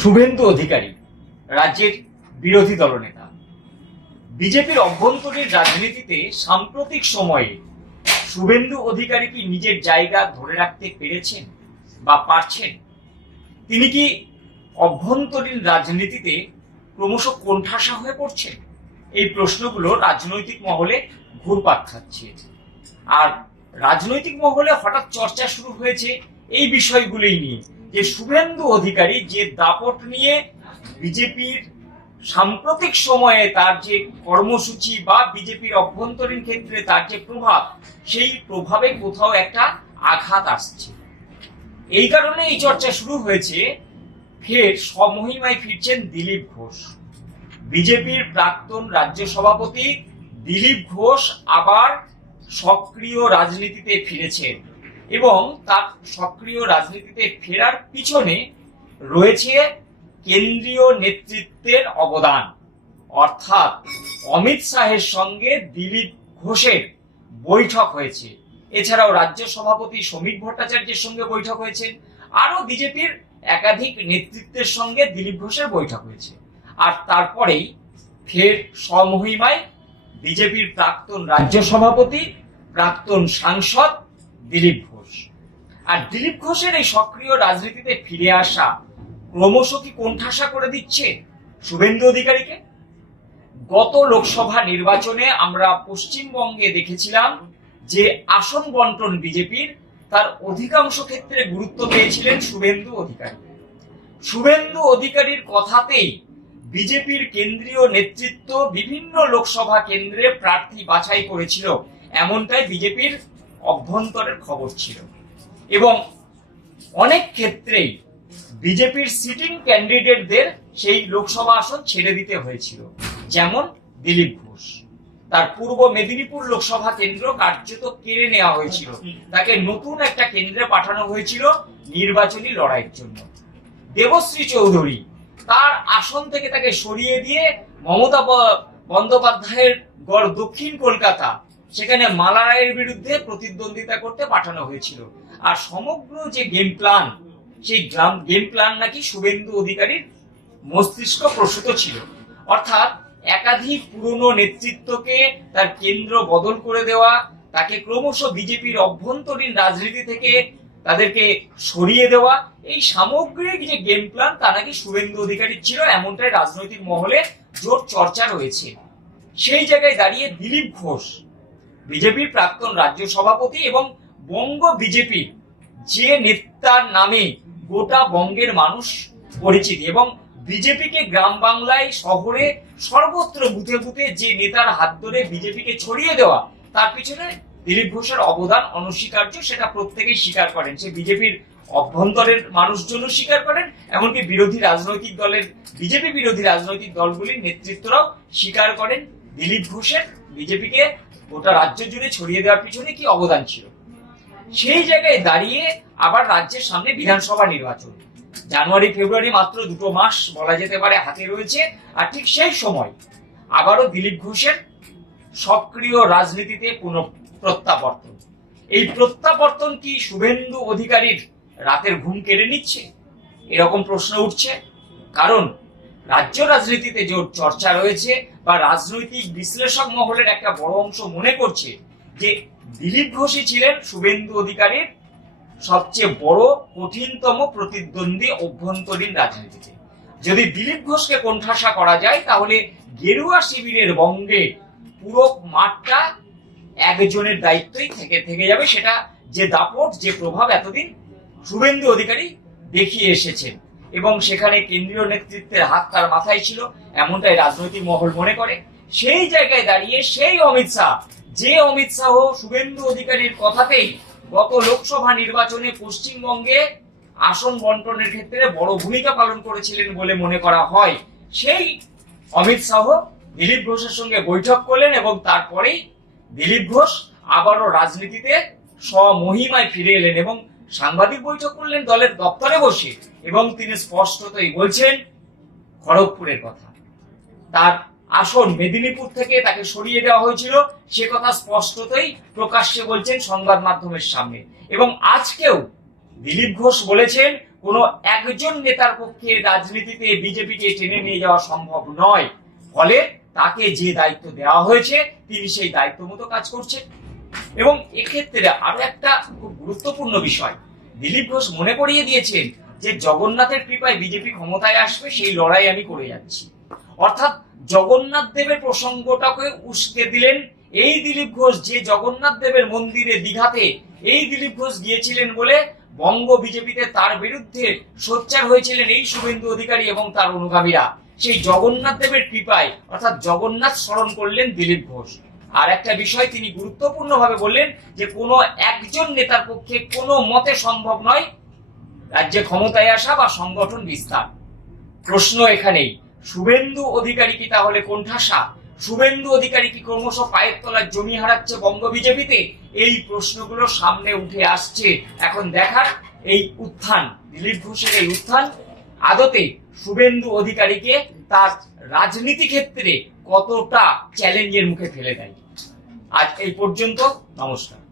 শুভেন্দু অধিকারী রাজ্যের বিরোধী দলনেতা। বিজেপির অভ্যন্তরীণ রাজনীতিতে সাম্প্রতিক সময়ে শুভেন্দু অধিকারী কি নিজের জায়গা ধরে রাখতে পেরেছেন বা পারছেন? তিনি কি অভ্যন্তরীণ রাজনীতিতে ক্রমশ কোণঠাসা হয়ে পড়ছেন? এই প্রশ্নগুলো রাজনৈতিক মহলে ঘুরপাক খাচ্ছে। আর রাজনৈতিক মহলে হঠাৎ চর্চা শুরু হয়েছে এই বিষয়গুলোই নিয়ে, যে শুভেন্দু অধিকারী যে দাপট নিয়ে বিজেপির সাম্প্রতিক সময়ে তার যে কর্মসূচি বা বিজেপির অভ্যন্তরীণ ক্ষেত্রে তার যে প্রভাব, সেই প্রভাবে কোথাও একটা আঘাত আসছে। এই কারণে এই চর্চা শুরু হয়েছে। ফের স্বমহিমায় ফিরছেন দিলীপ ঘোষ। বিজেপির প্রাক্তন রাজ্য সভাপতি দিলীপ ঘোষ আবার সক্রিয় রাজনীতিতে ফিরেছেন এবং তার সক্রিয় রাজনীতিতে ফেরার পিছনে রয়েছে কেন্দ্রীয় নেতৃত্বের অবদান। অর্থাৎ অমিত শাহের সঙ্গে দিলীপ ঘোষের বৈঠক হয়েছে। এছাড়াও রাজ্য সভাপতি সমীর ভট্টাচার্যের সঙ্গে বৈঠক হয়েছে। আরো বিজেপির একাধিক নেতৃত্বের সঙ্গে দিলীপ ঘোষের বৈঠক হয়েছে। আর তারপরেই ফের স্বমহিমায় বিজেপির প্রাক্তন রাজ্য সভাপতি, প্রাক্তন সাংসদ দিলীপ ঘোষ। আর দিলীপ ঘোষের এই সক্রিয় রাজনীতিতে ফিরে আসা ক্রমশ কি কোণঠাসা করে দিচ্ছে শুভেন্দু অধিকারীকে? গত লোকসভা নির্বাচনে আমরা পশ্চিমবঙ্গে দেখেছিলাম যে আসন বন্টন বিজেপির, তার অধিকাংশ ক্ষেত্রে গুরুত্ব পেয়েছিলেন শুভেন্দু অধিকারী। শুভেন্দু অধিকারীর কথাতেই বিজেপির কেন্দ্রীয় নেতৃত্ব বিভিন্ন লোকসভা কেন্দ্রে প্রার্থী বাছাই করেছিল, এমনটাই বিজেপির অভ্যন্তরের খবর ছিল। এবং অনেক ক্ষেত্রেই বিজেপির সিটিং ক্যান্ডিডেটদের সেই লোকসভা আসন ছেড়ে দিতে হয়েছিল। যেমন দিলীপ ঘোষ, তার পূর্ব মেদিনীপুর লোকসভা কেন্দ্র কার্যত কেড়ে নেওয়া হয়েছিল, তাকে নতুন একটা কেন্দ্রে পাঠানো হয়েছিল নির্বাচনী লড়াইয়ের জন্য। দেবশ্রী চৌধুরী, তার আসন থেকে তাকে সরিয়ে দিয়ে মমতা বন্দ্যোপাধ্যায়ের গড় দক্ষিণ কলকাতা, সেখানে মালা রায়ের বিরুদ্ধে প্রতিদ্বন্দ্বিতা করতে পাঠানো হয়েছিল। আর সমগ্র যে গেম প্ল্যান, সেই গেম প্ল্যান নাকি শুভেন্দু অধিকারীর মস্তিষ্ক প্রসূত ছিল। অর্থাৎ একাধিক পুরনো নেতৃত্বকে তার কেন্দ্র বদল করে দেওয়া, তাকে ক্রমশ বিজেপির অভ্যন্তরীণ রাজনীতি থেকে তাদেরকে সরিয়ে দেওয়া, এই সামগ্রিক যে গেম প্ল্যান তা নাকি শুভেন্দু অধিকারীর ছিল, এমনটাই রাজনৈতিক মহলে জোর চর্চা রয়েছে। সেই জায়গায় দাঁড়িয়ে দিলীপ ঘোষ, বিজেপির প্রাক্তন রাজ্য সভাপতি এবং বঙ্গ বিজেপির যে নেতার নামে গোটা বঙ্গের মানুষ পরিচিত, এবং বিজেপিকে গ্রাম বাংলায়, শহরে, সর্বত্র বুথে বুথে যে নেতার হাত ধরে বিজেপিকে ছড়িয়ে দেওয়া, তার পিছনে দিলীপ ঘোষের অবদান অনস্বীকার্য। সেটা প্রত্যেকেই স্বীকার করেন, সে বিজেপির অভ্যন্তরের মানুষজনও স্বীকার করেন, এমনকি বিরোধী রাজনৈতিক দলের, বিজেপি বিরোধী রাজনৈতিক দলগুলির নেতৃত্বরাও স্বীকার করেন দিলীপ ঘোষের বিজেপিকে গোটা রাজ্য জুড়ে ছড়িয়ে দেওয়ার পিছনে কি অবদান ছিল। সেই জায়গায় দাঁড়িয়ে আবার রাজ্যের সামনে বিধানসভা নির্বাচন, জানুয়ারি ফেব্রুয়ারি মাত্র 2 মাস বলা যেতে পারে হাতে রয়েছে। আর ঠিক সেই সময় আবারও দিলীপ ঘোষের সক্রিয় রাজনীতিতে প্রত্যাবর্তন। এই প্রত্যাবর্তন কি শুভেন্দু অধিকারীর রাতের ঘুম কেড়ে নিচ্ছে? এরকম প্রশ্ন উঠছে। কারণ রাজ্য রাজনীতিতে যে চর্চা রয়েছে বা রাজনৈতিক বিশ্লেষক মহলের একটা বড় অংশ মনে করছে যে দিলীপ ঘোষই ছিলেন শুভেন্দু অধিকারীর সবচেয়ে বড় কঠিনতম প্রতিদ্বন্দ্বী অভ্যন্তরীণ রাজনীতিতে। যদি দিলীপ ঘোষকে কোণঠাসা করা যায়, তাহলে গেরুয়া শিবিরের বঙ্গে পুরো মাঠটা একজনের দায়িত্বই থেকে যাবে। সেটা যে দাপট, যে প্রভাব এতদিন শুভেন্দু অধিকারী দেখিয়ে এসেছেন, এবং সেখানে কেন্দ্রীয় নেতৃত্বের হাত তার মাথায় ছিল, এমনটাই রাজনৈতিক মহল মনে করে। সেই জায়গায় দাঁড়িয়ে সেই অমিত শাহ, যে অমিত শাহ শুভেন্দু অধিকারীর কথাতেই গত লোকসভা নির্বাচনে পশ্চিমবঙ্গে আসন বন্টনের ক্ষেত্রে বড় ভূমিকা পালন করেছিলেন বলে মনে করা হয়, সেই অমিত শাহ দিলীপ ঘোষের সঙ্গে বৈঠক করলেন এবং তারপরেই দিলীপ ঘোষ আবারও রাজনীতিতে স্বমহিমায় ফিরে এলেন এবং সাংবাদিক বৈঠক করলেন দলের দপ্তরে বসে। এবং তিনি স্পষ্টতই বলছেন খড়গপুরের কথা, তার আসন মেদিনীপুর থেকে তাকে সরিয়ে দেওয়া হয়েছিল, সে কথা স্পষ্টতই প্রকাশ্যে বলছেন সংবাদ মাধ্যমের সামনে। এবং আজকেও দিলীপ ঘোষ বলেছেন কোনো একজন নেতার পক্ষে রাজনীতিতে বিজেপিকে টেনে নিয়ে যাওয়া সম্ভব নয়। ফলে তাকে যে দায়িত্ব দেওয়া হয়েছে তিনি সেই দায়িত্ব মতো কাজ করছেন। এবং এক্ষেত্রে আরো একটা খুব গুরুত্বপূর্ণ বিষয়, দিলীপ ঘোষ মনে করিয়ে দিয়েছেন যে জগন্নাথের কৃপায় বিজেপি ক্ষমতায় আসবে, সেই লড়াই আমি করে যাচ্ছি। অর্থাৎ জগন্নাথ দেবের প্রসঙ্গটাকে উস্কে দিলেন এই দিলীপ ঘোষ, যে জগন্নাথ দেবের মন্দিরে দীঘাতে এই দিলীপ ঘোষ গিয়েছিলেন বলে বঙ্গ বিজেপিতে তার বিরুদ্ধে সোচ্চার হয়েছিলেন এই শুভেন্দু অধিকারী এবং তার অনুগামীরা। সেই জগন্নাথ দেবের কৃপায় অর্থাৎ জগন্নাথ স্মরণ করলেন দিলীপ ঘোষ। আর একটা বিষয় তিনি গুরুত্বপূর্ণভাবে বললেন যে কোনো একজন নেতার পক্ষে কোনো মতে সম্ভব নয় রাজ্যে ক্ষমতায় আসা বা সংগঠন বিস্তার। প্রশ্ন এখানেই, শুভেন্দু অধিকারী কি তাহলে কোণঠাসা? শুভেন্দু অধিকারী কি ক্রমশ পায়ের তলায় জমি হারাচ্ছে বঙ্গ বিজেপিতে? এই প্রশ্নগুলো সামনে উঠে আসছে। এখন দেখার এই উত্থান, দিলীপ ঘোষের এই উত্থান আদতে শুভেন্দু অধিকারীকে তার রাজনীতি ক্ষেত্রে কতটা চ্যালেঞ্জের মুখে ফেলে দেয়। আজ এই পর্যন্ত, নমস্কার।